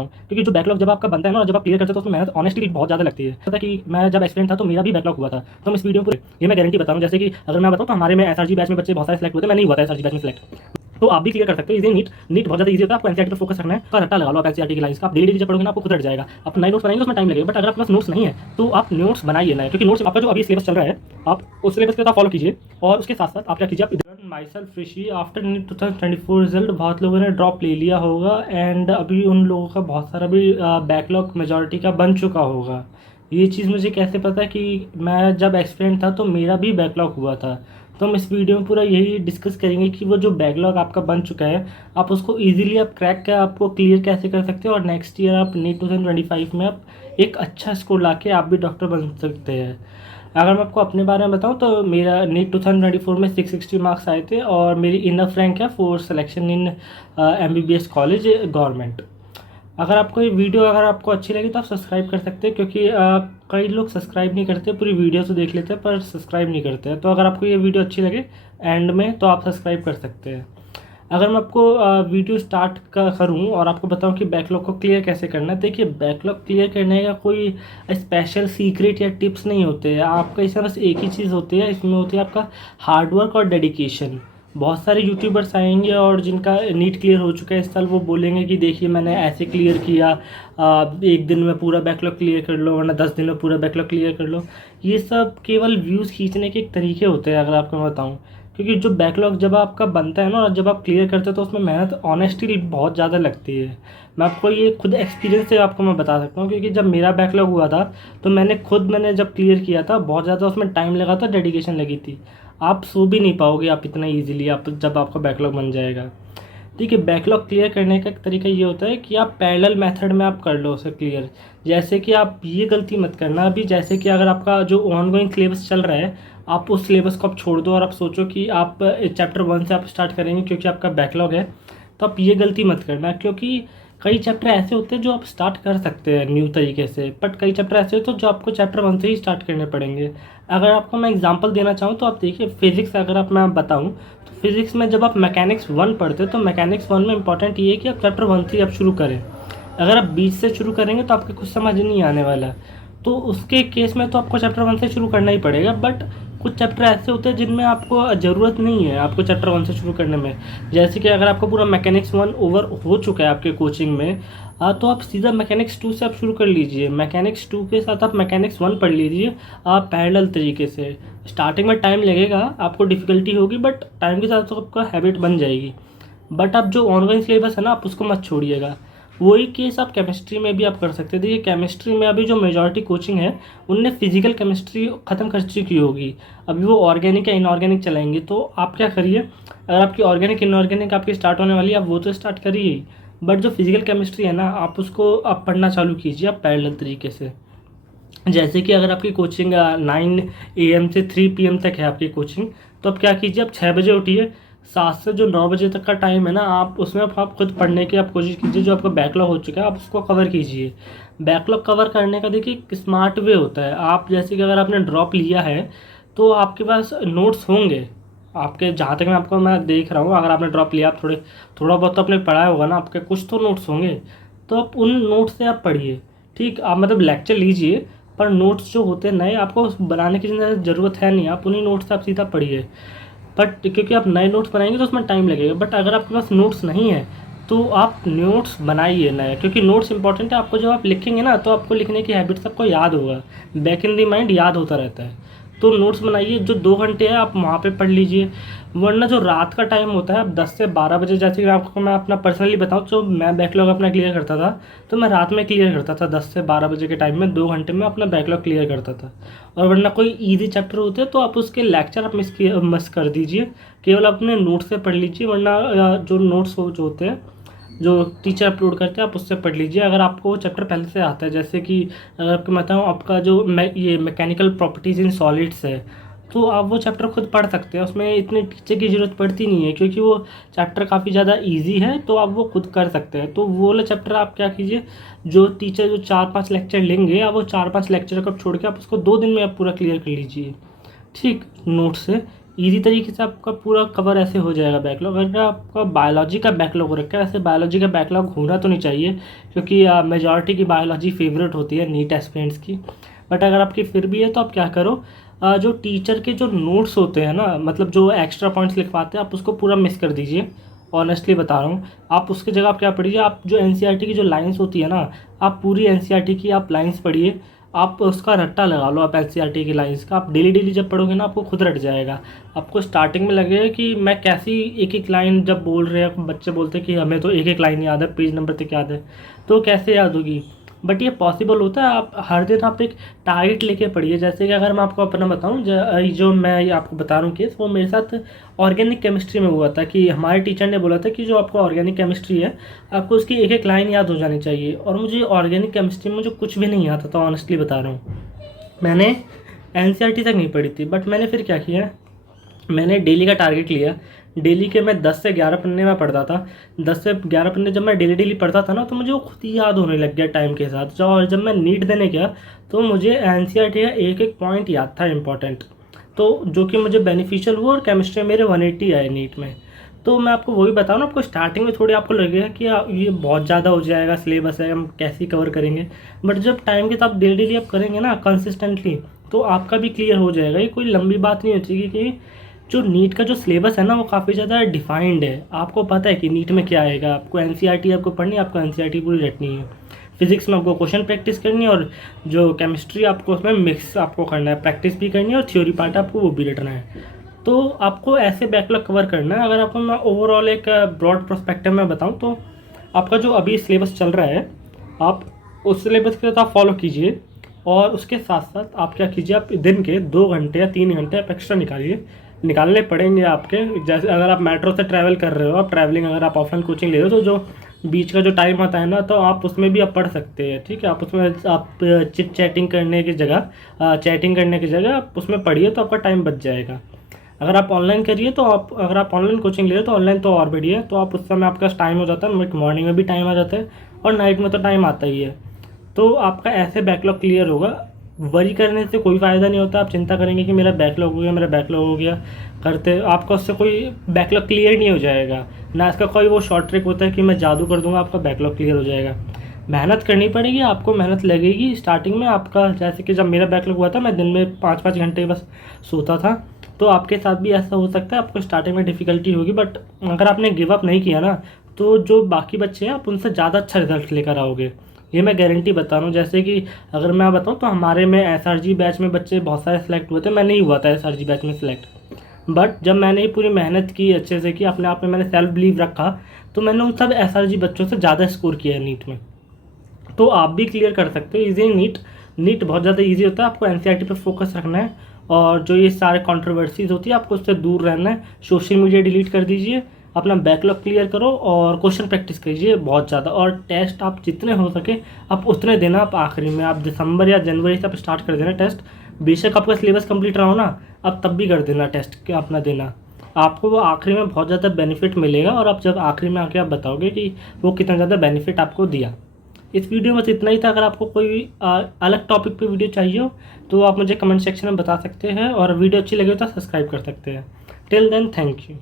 हूँ, क्योंकि जो बैकलॉग जब आपका बनता है ना, जब आप क्लियर करते हो तो उसमें मेहनत ऑनेस्टली बहुत ज़्यादा लगती है। पता कि मैं जब एस्पिरेंट था तो मेरा भी बैकलॉग हुआ था, तो मैं इस वीडियो में पूरे ये मैं गारंटी बता रहा हूँ। जैसे कि अगर मैं बताऊँ तो हमारे में एसआरजी बैच में बच्चे बहुत सारे सेलेक्ट हुए थे, मैं नहीं हुआ था एसआरजी बैच में सेलेक्ट। तो आप भी क्लियर कर सकते हो। इजी नीट बहुत ज़्यादा इजी होता है। आपको एनसीईआरटी पर फोकस रखना है, का रट्टा लगा लो आप एनसीईआरटी की लाइन्स का। आप डेली जब पढ़ोगे ना आपको खुद रट जाएगा। आप नए नोट्स बनाएंगे उसमें टाइम लगेगा, बट अगर आपके पास नोट्स नहीं है तो आप नोट्स बनाइए नए, क्योंकि नोट्स आपका जो अभी सिलेबस चल रहा है आप उस सिलेबस के साथ फॉलो कीजिए। और उसके साथ साथ आप क्या कीजिए, आप इधर myself Rishi after NEET 2024 result बहुत लोगों ने ड्रॉप ले लिया होगा, एंड अभी उन लोगों का बहुत सारा भी बैकलॉग मेजॉरिटी का बन चुका होगा। ये चीज़ मुझे कैसे पता कि मैं जब एक्सपेरिमेंट था तो मेरा भी बैकलॉग हुआ था। तो हम इस वीडियो में पूरा यही डिस्कस करेंगे कि वो जो बैकलॉग आपका बन चुका है आप उसको इजीली आप क्रैक कर आपको क्लियर कैसे कर सकते हो, और नेक्स्ट ईयर आप नीट 2025 में आप एक अच्छा स्कोर लाके आप भी डॉक्टर बन सकते हैं। अगर मैं आपको अपने बारे में बताऊं तो मेरा नीट 2024 में 660 मार्क्स आए थे, और मेरी इनफ रैंक है for selection in MBBS college government. अगर आपको ये वीडियो अगर आपको अच्छी लगी तो आप सब्सक्राइब कर सकते हैं, क्योंकि कई लोग सब्सक्राइब नहीं करते, पूरी वीडियो तो देख लेते हैं पर सब्सक्राइब नहीं करते हैं। तो अगर आपको ये वीडियो अच्छी लगे एंड में तो आप सब्सक्राइब कर सकते हैं। अगर मैं आपको वीडियो स्टार्ट करूं और आपको बताऊं कि बैकलॉग को क्लियर कैसे करना है, देखिए बैकलॉग क्लियर करने का कोई स्पेशल सीक्रेट या टिप्स नहीं होते हैं। आपका इसमें बस एक ही चीज़ होती है, इसमें होती है आपका हार्डवर्क और डेडिकेशन। बहुत सारे यूट्यूबर्स आएंगे और जिनका नीट क्लियर हो चुका है इस साल, वो बोलेंगे कि देखिए मैंने ऐसे क्लियर किया, एक दिन में पूरा बैकलॉग क्लियर कर लो, वरना 10 दिन में पूरा बैकलॉग क्लियर कर लो। ये सब केवल व्यूज़ खींचने के एक तरीके होते हैं, अगर आपको मैं बताऊँ। क्योंकि जो बैकलॉग जब आपका बनता है ना और जब आप क्लियर करते हो तो उसमें मेहनत ऑनेस्टली बहुत ज़्यादा लगती है। मैं आपको ये खुद एक्सपीरियंस से आपको मैं बता सकता हूँ, क्योंकि जब मेरा बैकलॉग हुआ था तो मैंने जब क्लियर किया था बहुत ज़्यादा उसमें टाइम लगा था, डेडिकेशन लगी थी। आप सो भी नहीं पाओगे आप इतना ईजिली आप जब आपका बैकलॉग बन जाएगा। देखिए बैकलॉग क्लियर करने का एक तरीका ये होता है कि आप पैरेलल मेथड में आप कर लो उसे क्लियर। जैसे कि आप ये गलती मत करना अभी, जैसे कि अगर आपका जो ऑनगोइंग सिलेबस चल रहा है आप उस सिलेबस को आप छोड़ दो और आप सोचो कि आप चैप्टर 1 से आप स्टार्ट करेंगे क्योंकि आपका बैकलॉग है। तो आप ये गलती मत करना, क्योंकि कई चैप्टर ऐसे होते हैं जो आप स्टार्ट कर सकते हैं न्यू तरीके से, बट कई चैप्टर ऐसे होते हैं जो आपको चैप्टर 1 से ही स्टार्ट करने पड़ेंगे। अगर आपको मैं एग्जांपल देना चाहूँ तो आप देखिए फिजिक्स, अगर आप मैं बताऊँ तो फिजिक्स में जब आप मैकेनिक्स 1 पढ़ते हो तो मैकेनिक्स 1 में इंपॉर्टेंट ये है कि आप चैप्टर 1 से ही आप शुरू करें। अगर आप बीच से शुरू करेंगे तो आपके कुछ समझ नहीं आने वाला। तो उसके केस में तो आपको चैप्टर 1 से शुरू करना ही पड़ेगा, बट कुछ चैप्टर ऐसे होते हैं जिनमें आपको ज़रूरत नहीं है आपको चैप्टर 1 से शुरू करने में। जैसे कि अगर आपको पूरा मैकेनिक्स 1 ओवर हो चुका है आपके कोचिंग में, तो आप सीधा मैकेनिक्स 2 से आप शुरू कर लीजिए। मैकेनिक्स 2 के साथ आप मैकेनिक्स 1 पढ़ लीजिए आप पैरेलल तरीके से। स्टार्टिंग में टाइम लगेगा, आपको डिफ़िकल्टी होगी, बट टाइम के साथ तो आपका हैबिट बन जाएगी। बट आप जो ऑनलाइन सिलेबस है ना आप उसको मत छोड़िएगा। वही केस आप केमिस्ट्री में भी आप कर सकते हैं। देखिए केमिस्ट्री में अभी जो मेजॉरिटी कोचिंग है उनने फिजिकल केमिस्ट्री ख़त्म कर चुकी होगी, अभी वो ऑर्गेनिक या इनऑर्गेनिक चलाएंगे। तो आप क्या करिए, अगर आपकी ऑर्गेनिक इनऑर्गेनिक आपकी स्टार्ट होने वाली है आप वो तो स्टार्ट करिए ही, बट जो फिजिकल केमिस्ट्री है ना आप उसको आप पढ़ना चालू कीजिए आप पैरेलल तरीके से। जैसे कि अगर आपकी कोचिंग 9 AM से 3 PM तक है आपकी कोचिंग, तो आप क्या कीजिए, आप 6 बजे उठिए, 7 से जो 9 बजे तक का टाइम है ना आप उसमें आप खुद पढ़ने की आप कोशिश कीजिए। जो आपका बैकलॉग हो चुका है आप उसको कवर कीजिए। बैकलॉग कवर करने का देखिए एक स्मार्ट वे होता है। आप जैसे कि अगर आपने ड्रॉप लिया है तो आपके पास नोट्स होंगे आपके, जहाँ तक मैं देख रहा हूँ। अगर आपने ड्रॉप लिया आप थोड़ा बहुत तो आपने पढ़ा होगा ना, आपके कुछ तो नोट्स होंगे, तो आप उन नोट्स से आप पढ़िए। ठीक, आप मतलब लेक्चर लीजिए पर नोट्स जो होते हैं नए आपको बनाने की ज़रूरत है नहीं, आप उन्हीं नोट्स से आप सीधा पढ़िए। बट क्योंकि आप नए नोट्स बनाएंगे तो उसमें टाइम लगेगा, बट अगर आपके पास नोट्स नहीं है तो आप नोट्स बनाइए नए, क्योंकि नोट्स इंपॉर्टेंट है। आपको जब आप लिखेंगे ना तो आपको लिखने की हैबिट आपको याद होगा, बैक इन दी माइंड याद होता रहता है। तो नोट्स बनाइए, जो 2 घंटे है आप वहाँ पे पढ़ लीजिए। वरना जो रात का टाइम होता है आप 10 से 12 बजे, जैसे कि आपको मैं अपना पर्सनली बताऊँ तो मैं बैकलॉग अपना क्लियर करता था तो मैं रात में क्लियर करता था 10 से 12 बजे के टाइम में 2 घंटे में अपना बैकलॉग क्लियर करता था। और वरना कोई ईजी चैप्टर होते हैं तो आप उसके लेक्चर आप मिस कर दीजिए, केवल अपने नोट्स से पढ़ लीजिए। वरना जो नोट्स जो होते हैं जो टीचर अपलोड करते हैं आप उससे पढ़ लीजिए, अगर आपको वो चैप्टर पहले से आता है। जैसे कि अगर आपको बताऊँ आपका जो ये मैकेनिकल प्रॉपर्टीज़ इन सॉलिड्स है तो आप वो चैप्टर खुद पढ़ सकते हैं, उसमें इतने टीचर की ज़रूरत पड़ती नहीं है क्योंकि वो चैप्टर काफ़ी ज़्यादा इजी है, तो आप वो खुद कर सकते हैं। तो वो वाला चैप्टर आप क्या कीजिए, जो टीचर जो 4-5 लेक्चर लेंगे आप वो 4-5 लेक्चर को छोड़ के आप उसको 2 दिन में आप पूरा क्लियर कर लीजिए। ठीक, नोट से ईजी तरीके से आपका पूरा कवर ऐसे हो जाएगा बैकलॉग। अगर आपका बायोलॉजी का बैकलॉग हो रखा है, वैसे बायोलॉजी का बैकलॉग होना तो नहीं चाहिए, क्योंकि मेजॉरिटी की बायोलॉजी फेवरेट होती है नीट एस्पिरेंट्स की। बट अगर आपकी फिर भी है तो आप क्या करो, जो टीचर के जो नोट्स होते हैं ना, मतलब जो एक्स्ट्रा पॉइंट्स लिखवाते हैं, आप उसको पूरा मिस कर दीजिए। ऑनेस्टली बता रहा हूँ, आप उसकी जगह आप क्या पढ़िए, आप जो एनसीईआरटी की जो लाइंस होती है ना, आप पूरी एनसीईआरटी की आप लाइंस पढ़िए। आप उसका रट्टा लगा लो, आप एनसीईआरटी की लाइंस का। आप डेली डेली जब पढ़ोगे ना, आपको खुद रट जाएगा। आपको स्टार्टिंग में लगेगा कि मैं कैसी एक एक लाइन जब बोल रहे हैं, बच्चे बोलते हैं कि हमें तो एक एक लाइन याद है, पेज नंबर तक याद है, तो कैसे याद होगी। बट ये पॉसिबल होता है। आप हर दिन आप एक टारगेट लेके पढ़िए। जैसे कि अगर मैं आपको अपना बताऊं, जो मैं ये आपको बता रहा हूँ केस, वो मेरे साथ ऑर्गेनिक केमिस्ट्री में हुआ था। कि हमारे टीचर ने बोला था कि जो आपको ऑर्गेनिक केमिस्ट्री है, आपको उसकी एक एक लाइन याद हो जानी चाहिए। और मुझे ऑर्गेनिक केमिस्ट्री में मुझे कुछ भी नहीं आता था, ऑनेस्टली बता रहा हूँ। मैंने एनसीईआरटी तक नहीं पढ़ी थी, बट मैंने फिर क्या किया, मैंने डेली का टारगेट लिया। डेली के मैं 10 से 11 पन्ने में पढ़ता था। 10 से 11 पन्ने जब मैं डेली डेली पढ़ता था ना, तो मुझे वो खुद ही याद होने लग गया टाइम के साथ। और जब मैं नीट देने गया, तो मुझे एनसीईआरटी का एक एक पॉइंट याद था इंपॉर्टेंट, तो जो कि मुझे बेनिफिशियल हुआ। और केमिस्ट्री मेरे 180 आए नीट में। तो मैं आपको वही बताऊँ ना, आपको स्टार्टिंग में थोड़ी आपको लगेगा कि ये बहुत ज़्यादा हो जाएगा, सिलेबस है, हम कैसे कवर करेंगे। बट जब टाइम के साथ डेली डेली आप करेंगे ना कंसिस्टेंटली, तो आपका भी क्लियर हो जाएगा। ये कोई लंबी बात नहीं होती कि जो नीट का जो सिलेबस है ना, वो काफ़ी ज़्यादा डिफाइंड है। आपको पता है कि नीट में क्या आएगा। आपको एनसीईआरटी आपको पढ़नी है, आपको एनसीईआरटी पूरी रटनी है। फिजिक्स में आपको क्वेश्चन प्रैक्टिस करनी है, और जो केमिस्ट्री आपको उसमें मिक्स आपको करना है, प्रैक्टिस भी करनी है और थ्योरी पार्ट आपको वो भी रटना है। तो आपको ऐसे बैकलॉग कवर करना है। अगर आपको मैं ओवरऑल एक ब्रॉड पर्सपेक्टिव में बताऊँ, तो आपका जो अभी सिलेबस चल रहा है, आप उस सिलेबस के साथ आप फॉलो कीजिए। और उसके साथ साथ आप क्या कीजिए, आप दिन के 2 घंटे या 3 घंटे आप एक्स्ट्रा निकालने पड़ेंगे आपके। जैसे अगर आप मेट्रो से ट्रैवल कर रहे हो, आप ट्रैवलिंग अगर आप ऑफलाइन कोचिंग ले रहे हो, तो जो बीच का जो टाइम आता है ना, तो आप उसमें भी आप पढ़ सकते हैं। ठीक है, आप उसमें आप चिट चैटिंग करने की जगह आप उसमें पढ़िए, तो आपका टाइम बच जाएगा। अगर आप ऑनलाइन करिए, तो आप अगर आप ऑनलाइन कोचिंग ले रहे हो, तो ऑनलाइन तो और बढ़िया है। तो आप उस समय आपका टाइम हो जाता है, मॉर्निंग में भी टाइम आ जाता है और नाइट में तो टाइम आता ही है। तो आपका ऐसे बैकलॉग क्लियर होगा। वरी करने से कोई फ़ायदा नहीं होता। आप चिंता करेंगे कि मेरा बैकलॉग हो गया करते आपका उससे कोई बैकलॉग क्लियर नहीं हो जाएगा ना। इसका कोई वो शॉर्ट ट्रिक होता है कि मैं जादू कर दूंगा आपका बैकलॉग क्लियर हो जाएगा। मेहनत करनी पड़ेगी, आपको मेहनत लगेगी स्टार्टिंग में। आपका जैसे कि जब मेरा बैकलॉग हुआ था, मैं दिन में 5-5 घंटे बस सोता था। तो आपके साथ भी ऐसा हो सकता है। आपको स्टार्टिंग में डिफ़िकल्टी होगी, बट अगर आपने गिव अप नहीं किया ना, तो जो बाकी बच्चे हैं, आप उनसे ज़्यादा अच्छा रिजल्ट लेकर आओगे। ये मैं गारंटी बता रहा हूँ। जैसे कि अगर मैं बताऊँ, तो हमारे में एसआरजी बैच में बच्चे बहुत सारे सेलेक्ट हुए थे। मैं नहीं हुआ था एसआरजी बैच में सेलेक्ट, बट जब मैंने ये पूरी मेहनत की अच्छे से की, अपने आप में मैंने सेल्फ बिलीव रखा, तो मैंने उन सब एसआरजी बच्चों से ज़्यादा स्कोर किया है नीट में। तो आप भी क्लियर कर सकते हो ईजी। नीट बहुत ज़्यादा ईजी होता है। आपको एनसीईआरटी पे फोकस रखना है, और जो ये सारे कंट्रोवर्सीज होती है, आपको उससे दूर रहना है। सोशल मीडिया डिलीट कर दीजिए, अपना बैकलॉग क्लियर करो, और क्वेश्चन प्रैक्टिस कीजिए बहुत ज़्यादा। और टेस्ट आप जितने हो सके आप उतने देना। आप आखिरी में आप दिसंबर या जनवरी से आप स्टार्ट कर देना टेस्ट। बेशक आपका सिलेबस कंप्लीट रहा हो ना, आप तब भी कर देना टेस्ट अपना देना। आपको वो आखिरी में बहुत ज़्यादा बेनिफिट मिलेगा, और आप जब आखिरी में आके आप बताओगे कि वो कितना ज़्यादा बेनिफिट आपको दिया। इस वीडियो में बस इतना ही था। अगर आपको कोई अलग टॉपिक पे वीडियो चाहिए हो, तो आप मुझे कमेंट सेक्शन में बता सकते हैं, और वीडियो अच्छी लगे तो सब्सक्राइब कर सकते हैं। Till then, thank you.